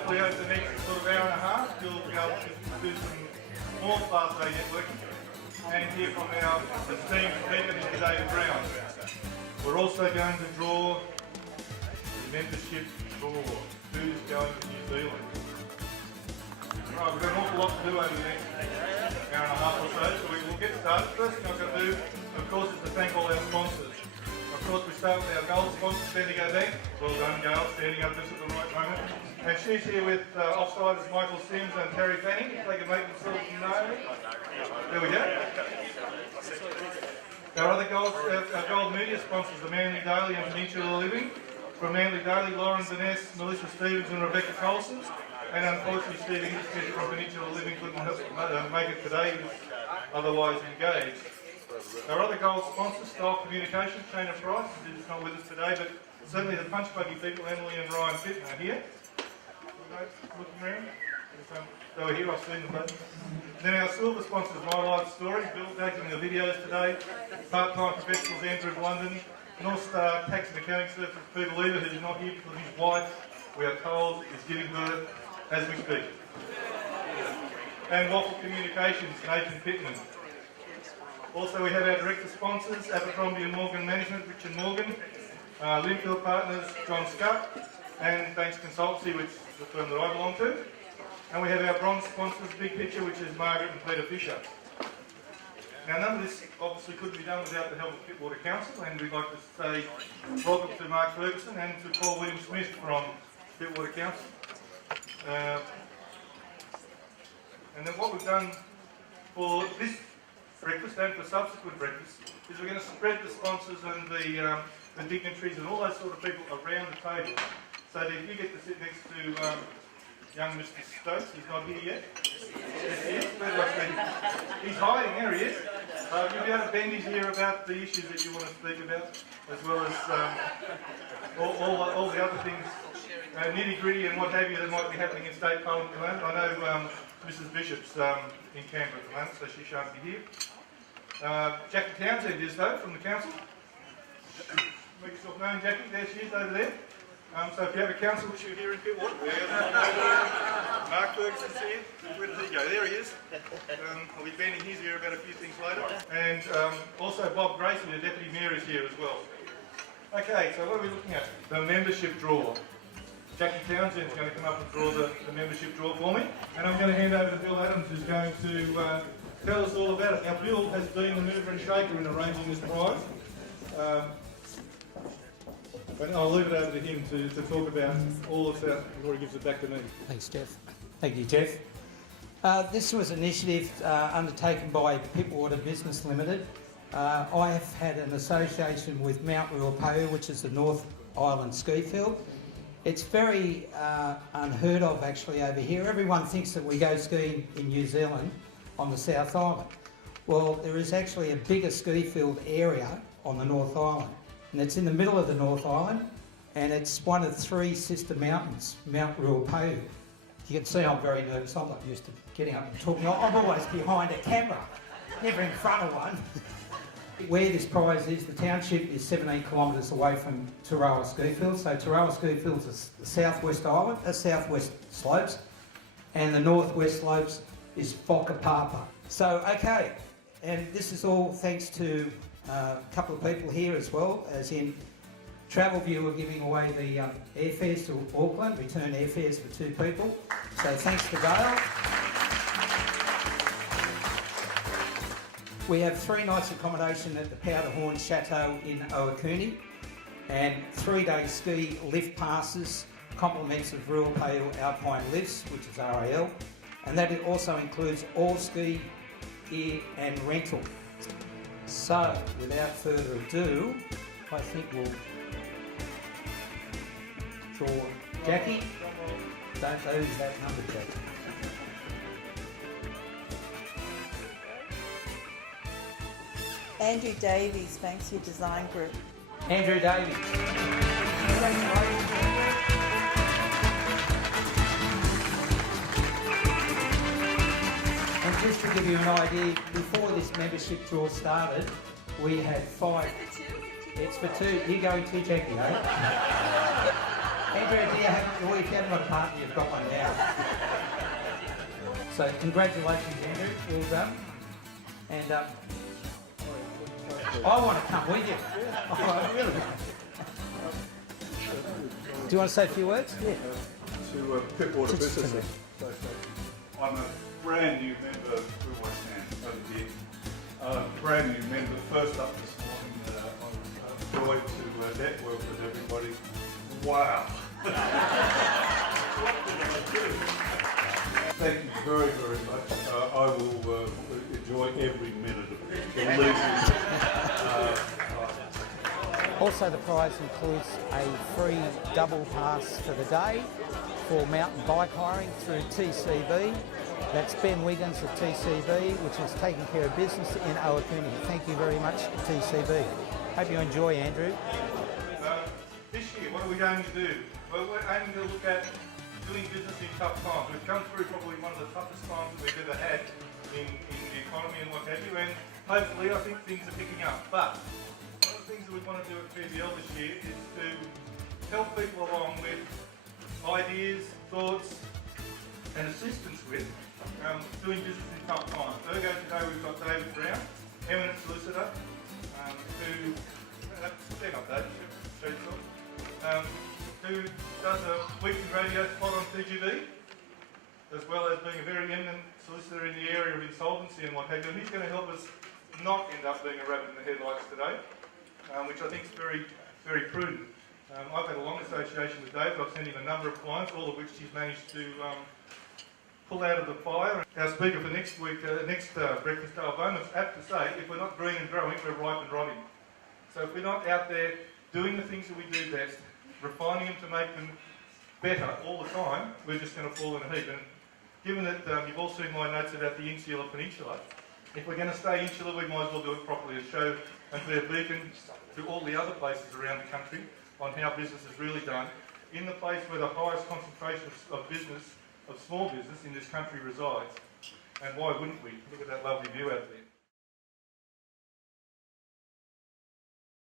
hopefully over the next sort of hour and a half, you'll be able to do some more Class A networking and hear from our esteemed Deputy David Brown. We're also going to draw the membership draw. Who's going to New Zealand? Right, we've got an awful lot to do over the next hour and a half or so, so we will get started. First thing I'm going to do, of course, is to thank all our sponsors. Of course, we start with our gold sponsor, Bendigo Bank. Well done, Gail, standing up just at the right moment. And she's here with offsiders Michael Sims and Terry Fanning, if they can make themselves known. There we go. Our other gold media sponsors, the Manly Daily and Peninsula Living. From Manly Daily, Lauren Vaness, Melissa Stevens and Rebecca Colson. And unfortunately, Steve English from Peninsula Living couldn't make it today, he was otherwise engaged. Our other gold sponsors, Style Communications, Shana Price, is not with us today, but certainly the Punch Buggy people, Emily and Ryan Pittman, are here. Looking around. They were here, I've seen them both. Then our silver sponsors, My Life Stories, Bill taking the videos today, part-time professionals, Andrew London, North Star Tax and Accounting Services, Peter Lever, who's not here because his wife, we are told, is giving birth as we speak. And Waffle Communications, Nathan Pittman. Also, we have our director sponsors, Abercrombie and Morgan Management, Richard Morgan, Linfield Partners, John Scutt, and Thanks Consultancy, which is the firm that I belong to. And we have our bronze sponsors, Big Picture, which is Margaret and Peter Fisher. Now, none of this obviously couldn't be done without the help of Pittwater Council, and we'd like to say welcome to Mark Ferguson and to Paul William Smith from Pittwater Council. And then what we've done for this breakfast and for subsequent breakfasts is we're going to spread the sponsors and the dignitaries and all those sort of people around the table, so that if you get to sit next to young Mr. Stokes, he's not here yet. Yes, he is. Where do I see him? He's hiding, there he is. You'll be able to bend his ear about the issues that you want to speak about, as well as all the other things, nitty-gritty and what have you, that might be happening in State Parliament at the moment. I know Mrs. Bishop's in Canberra at the moment, so she shan't be here. Jackie Townsend is, though, from the council. Make yourself known, Jackie. There she is over there. So if you have a council issue here in Pittwater, Mark Ferguson's here. Where did he go? There he is. I'll be bending his ear about a few things later. And also Bob Gracie, the Deputy Mayor, is here as well. Okay, so what are we looking at? The membership draw. Jackie Townsend's going to come up and draw the membership draw for me. And I'm going to hand over to Bill Adams, who's going to tell us all about it. Now, Bill has been the mover and shaker in arranging this prize. But I'll leave it over to him to talk about all of that before he gives it back to me. Thanks, Jeff. Thank you, Jeff. This was an initiative undertaken by Pittwater Business Limited. I have had an association with Mount Ruapehu, which is the North Island ski field. It's very unheard of actually over here. Everyone thinks that we go skiing in New Zealand on the South Island. Well, there is actually a bigger ski field area on the North Island. And it's in the middle of the North Island, and it's one of three sister mountains, Mount Ruapehu. You can see I'm very nervous. I'm not used to getting up and talking. I'm always behind a camera, never in front of one. Where this prize is, the township is 17 kilometres away from Tarawa Ski Field. So Tarawa Ski Field is the southwest island, southwest slopes, and the northwest slopes is Whakapapa. So, okay, and this is all thanks to a couple of people here as well, as in Travelview are giving away the airfares to Auckland, return airfares for 2 people. So thanks to Gail. We have 3 nights accommodation at the Powderhorn Chateau in Owakuni and 3-day ski lift passes, compliments of Ruapehu Alpine Lifts, which is RAL, and that also includes all ski gear and rental. So, without further ado, I think we'll draw Jackie. Don't lose that number, Jackie. Andrew Davies, Banksia Design Group. Andrew Davies. And just to give you an idea, before this membership draw started, we had 5. It's for 2. You're going to, Jackie, eh? Andrew, well, if you haven't got a partner, you've got one now. So congratulations, Andrew. Well done. And I want to come with you. Oh, really? Do you want to say a few words? Yeah. To Pittwater Business Association. I'm a brand new member of Ruapehu Prize. Brand new member. First up this morning, I was joyed to network with everybody. Wow. Thank you very, very much. I will enjoy every minute of it. Believe me. Also, the prize includes a free double pass for the day for mountain bike hiring through TCB. That's Ben Wiggins of TCB, which is taking care of business in Ruapehu. Thank you very much, TCB. Hope you enjoy, Andrew. This year, what are we going to do? Well, we're aiming to look at doing business in tough times. We've come through probably one of the toughest times we've ever had in the economy and what have you, and hopefully I think things are picking up. But one of the things that we want to do at PBL this year is to help people along with ideas, thoughts and assistance with doing business in tough times. Ergo today we've got David Brown, eminent solicitor, who stand up, David, who does a weekly radio spot on TGV, as well as being a very eminent solicitor in the area of insolvency and what have you. And he's going to help us not end up being a rabbit in the headlights today, which I think is very, very prudent. I've had a long association with David. I've sent him a number of clients, all of which he's managed to pull out of the fire. Our speaker for next week, next breakfast day of Bowman's apt to say, if we're not green and growing, we're ripe and rotting. So if we're not out there doing the things that we do best, refining them to make them better all the time, we're just going to fall in a heap. And given that you've all seen my notes about the Insular Peninsula, if we're going to stay insular, we might as well do it properly and show and be a beacon to all the other places around the country on how business is really done in the place where the highest concentration of business, of small business in this country resides. And why wouldn't we? Look at that lovely view out there.